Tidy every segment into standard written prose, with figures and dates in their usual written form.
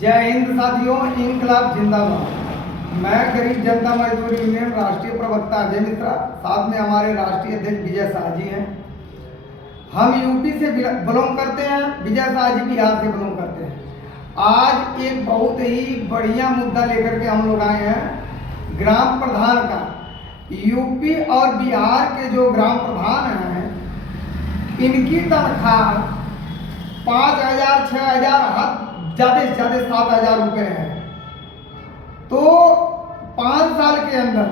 जय हिंद साथियों, इंकलाब जिंदाबाद। मैं गरीब जनता मजदूर यूनियन राष्ट्रीय प्रवक्ता अजय मिश्रा, साथ में हमारे राष्ट्रीय अध्यक्ष विजय शाह जी हैं। हम यूपी से बिलोंग करते हैं, विजय शाह जी बिहार से बिलोंग करते हैं। आज एक बहुत ही बढ़िया मुद्दा लेकर के हम लोग आए हैं ग्राम प्रधान का। यूपी और बिहार के जो ग्राम प्रधान हैं, इनकी तनख्वाह 5,000, 6,000, ज़्यादा से ज़्यादा 7,000 रुपये है। तो 5 साल के अंदर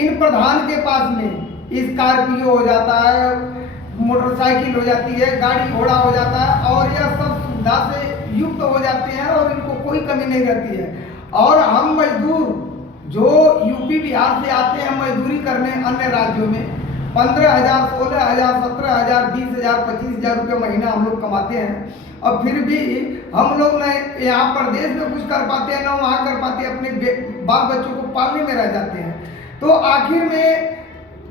इन प्रधान के पास में स्कॉर्पियो हो जाता है, मोटरसाइकिल हो जाती है, गाड़ी घोड़ा हो जाता है और यह सब सुविधा से युक्त हो जाते हैं और इनको कोई कमी नहीं रहती है। और हम मजदूर जो यूपी बिहार से आते हैं मजदूरी करने अन्य राज्यों में 15,000, 16,000, 17,000, 20,000, 25,000 रुपये महीना हम लोग कमाते हैं। और फिर भी हम लोग न यहाँ प्रदेश में कुछ कर पाते हैं, न वहाँ कर पाते हैं, अपने बाल बच्चों को पालने में रह जाते हैं। तो आखिर में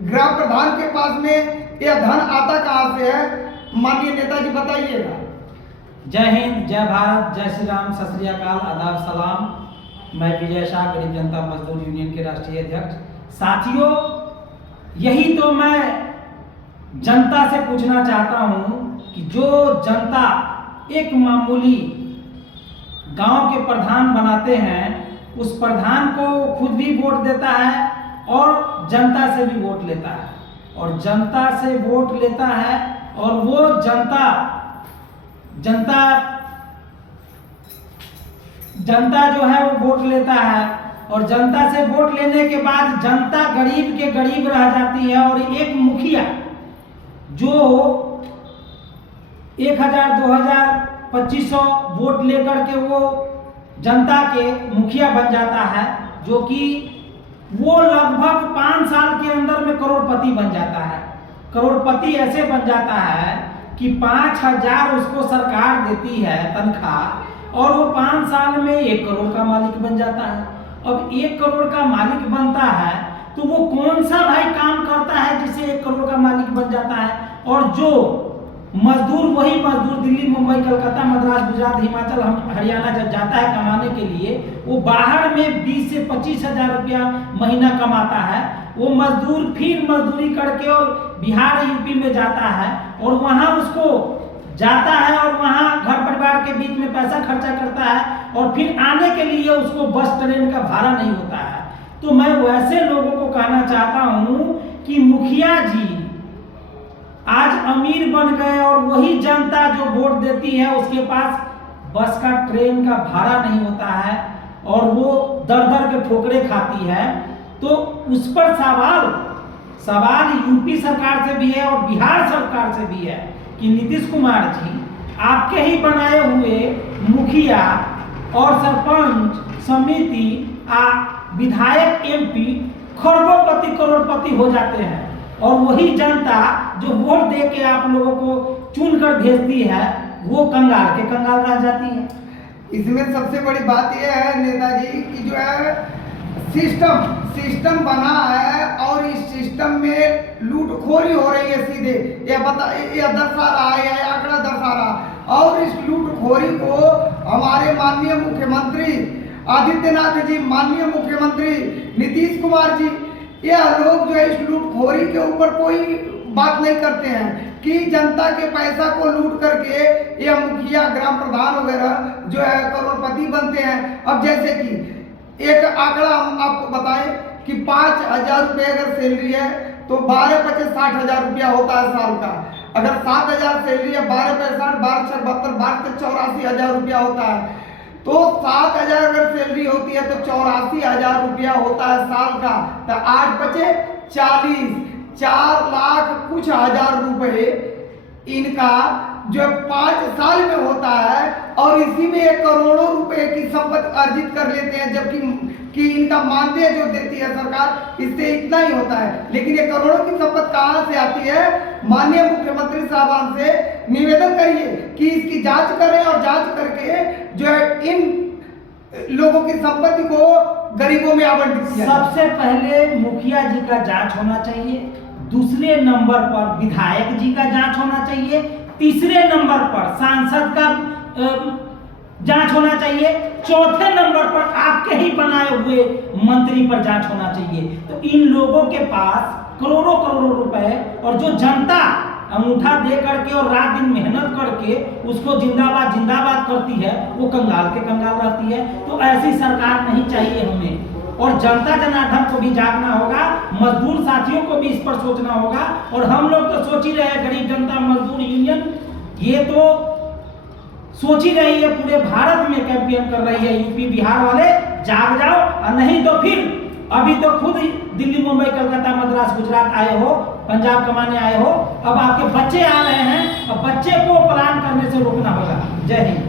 ग्राम प्रधान के पास में यह धन आता कहाँ से है? माननीय नेताजी बताइएगा। जय हिंद, जय भारत, जय श्री राम, सत श्री अकाल, आदाब, सलाम। मैं विजय शाह, गरीब जनता मजदूर यूनियन के राष्ट्रीय अध्यक्ष। साथियों, यही तो मैं जनता से पूछना चाहता हूँ कि जो जनता एक मामूली गांव के प्रधान बनाते हैं, उस प्रधान को खुद भी वोट देता है और जनता से भी वोट लेता है, और जनता से वोट लेता है और वो जनता जो है वो वोट लेता है, और जनता से वोट लेने के बाद जनता गरीब के गरीब रह जाती है। और एक मुखिया जो 1,000, 2,000, 2,500 वोट लेकर के वो जनता के मुखिया बन जाता है, जो कि वो लगभग 5 साल के अंदर में करोड़पति बन जाता है। करोड़पति ऐसे बन जाता है कि 5,000 उसको सरकार देती है तनख्वाह, और वो 5 साल में 1 करोड़ का मालिक बन जाता है। अब 1 करोड़ का मालिक बनता है तो वो कौन सा भाई काम करता है जिसे 1 करोड़ का मालिक बन जाता है? और जो मजदूर, वही मजदूर दिल्ली, मुंबई, कलकत्ता, मद्रास, गुजरात, हिमाचल, हरियाणा जब जाता है कमाने के लिए, वो बाहर में 20 से 25,000 रुपया महीना कमाता है। वो मजदूर फिर मजदूरी करके और बिहार, यूपी में जाता है, और वहाँ उसको जाता है और वहाँ घर परिवार के बीच में पैसा खर्चा करता है, और फिर आने के लिए उसको बस ट्रेन का भाड़ा नहीं होता है। तो मैं वैसे लोगों को कहना चाहता हूँ कि मुखिया जी आज अमीर बन गए और वही जनता जो वोट देती है उसके पास बस का, ट्रेन का भाड़ा नहीं होता है, और वो दर दर के ठोकरे खाती है। तो उस पर सवाल यूपी सरकार से भी है और बिहार सरकार से भी है कि नीतीश कुमार जी, आपके ही बनाए हुए मुखिया और सरपंच समिति, विधायक, MP खरबोपति, करोड़पति हो जाते हैं, और वही जनता जो वोट दे के आप लोगों को चुन कर भेजती है, वो कंगाल के कंगाल रह जाती है। इसमें सबसे बड़ी बात यह है नेताजी कि जो है सिस्टम बना है और इस सिस्टम में लूटखोरी हो रही है। सीधे यह दर्शा रहा है, यह आंकड़ा दर्शा रहा। और इस लूटखोरी को हमारे माननीय मुख्यमंत्री आदित्यनाथ जी, माननीय मुख्यमंत्री नीतीश कुमार जी, यह लोग जो है इस लूटखोरी के ऊपर कोई बात नहीं करते हैं कि जनता के पैसा को लूट करके यह मुखिया, ग्राम प्रधान वगैरह जो है करोड़पति बनते हैं। अब जैसे कि एक आंकड़ा हम आपको बताएं कि 5,000 रुपये अगर सैलरी है तो 12 × 60,000 रुपया होता है साल का। अगर 7,000 सैलरी है, 12 × 60, 12 × 72, 12 × 84,000 रुपया होता है। तो 7,000 अगर सैलरी होती है तो 84,000 रुपया होता है साल का। तो 8 × 40, 4 लाख कुछ हजार रुपये इनका जो 5 साल में होता है, और इसी में 1 करोड़ों रुपए की संपत्ति अर्जित कर लेते हैं, जबकि इनका मानदेय जो देती है सरकार, इससे इतना ही होता है। लेकिन ये करोड़ों की संपत्ति कहाँ से आती है? माननीय मुख्यमंत्री साहबान से निवेदन करिए कि इसकी जांच करें, और जांच करके जो है इन लोगों की संपत्ति को गरीबों में आवंटित किया। सबसे पहले मुखिया जी का जांच होना चाहिए, दूसरे नंबर पर विधायक जी का जांच होना चाहिए, तीसरे नंबर पर सांसद का जांच होना चाहिए। चौथे नंबर पर आपके ही बनाए हुए मंत्री पर जांच होना चाहिए। तो इन लोगों के पास करोड़ों करोड़ों रुपए, और जो जनता अंगूठा दे करके और रात दिन मेहनत करके उसको जिंदाबाद जिंदाबाद करती है, वो कंगाल के कंगाल रहती है। तो ऐसी सरकार नहीं चाहिए हमें। और जनता जनार्दन को भी जागना होगा, मजदूर साथियों को भी इस पर सोचना होगा। और हम लोग तो सोच ही रहे हैं, गरीब जनता मजदूर यूनियन ये तो सोच ही रही है, पूरे भारत में कैंपेन कर रही है, यूपी बिहार वाले जाग जाओ, और नहीं तो फिर अभी तो खुद दिल्ली मुंबई कलकत्ता मद्रास गुजरात आए हो, पंजाब कमाने आए हो, अब आपके बच्चे आ रहे हैं, अब बच्चे को प्लान करने से रोकना होगा। जय हिंद।